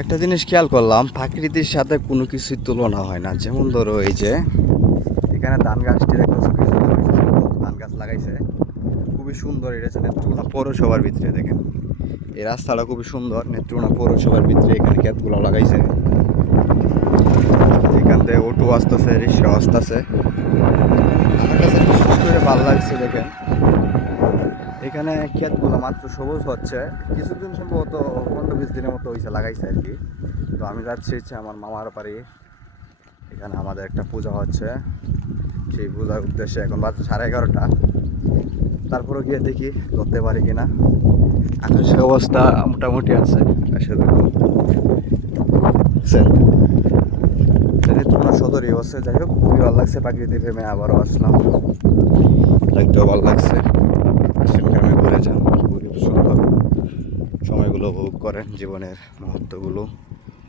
একটা জিনিস খেয়াল করলাম, প্রকৃতির সাথে কোনো কিছুর তুলনা হয় না। যেমন ধরো এই যে এখানে ধান গাছটি দেখতেছো, ধান গাছ লাগাইছে, খুবই সুন্দর। এটা হচ্ছে নেত্রকোনা পৌরসভার ভিতরে, দেখেন এই রাস্তাটা খুবই সুন্দর। নেত্রকোনা পৌরসভার ভিতরে এখানে ক্ষেতগুলো লাগাইছে। এখান থেকে অটো আসতেছে, রিক্সা আসতেছে। আমার কাছে বিশেষ করে ভালো লাগছে, দেখেন এখানে ক্ষেতগুলো মাত্র সবুজ হচ্ছে। কিছুদিন সম্ভবত 15-20 দিনের মতো হয়েছে লাগাইছে আর কি। তো আমি যাচ্ছি হচ্ছে আমার মামার বাড়ি। এখানে আমাদের একটা পূজা হচ্ছে, সেই পূজার উদ্দেশ্যে। এখন বাজে 11:30। তারপরে গিয়ে দেখি ধরতে পারি কিনা। আকাশের অবস্থা মোটামুটি আছে, আকাশের তোমার সদরই হচ্ছে। যাই হোক, খুবই ভালো লাগছে, প্রাকৃতিক প্রেমে আবারও আসলাম, দেখতেও ভালো লাগছে। আসেন গ্রামে ঘুরে যান, খুবই সুন্দর সময়গুলো উপভোগ করেন, জীবনের মুহূর্তগুলো।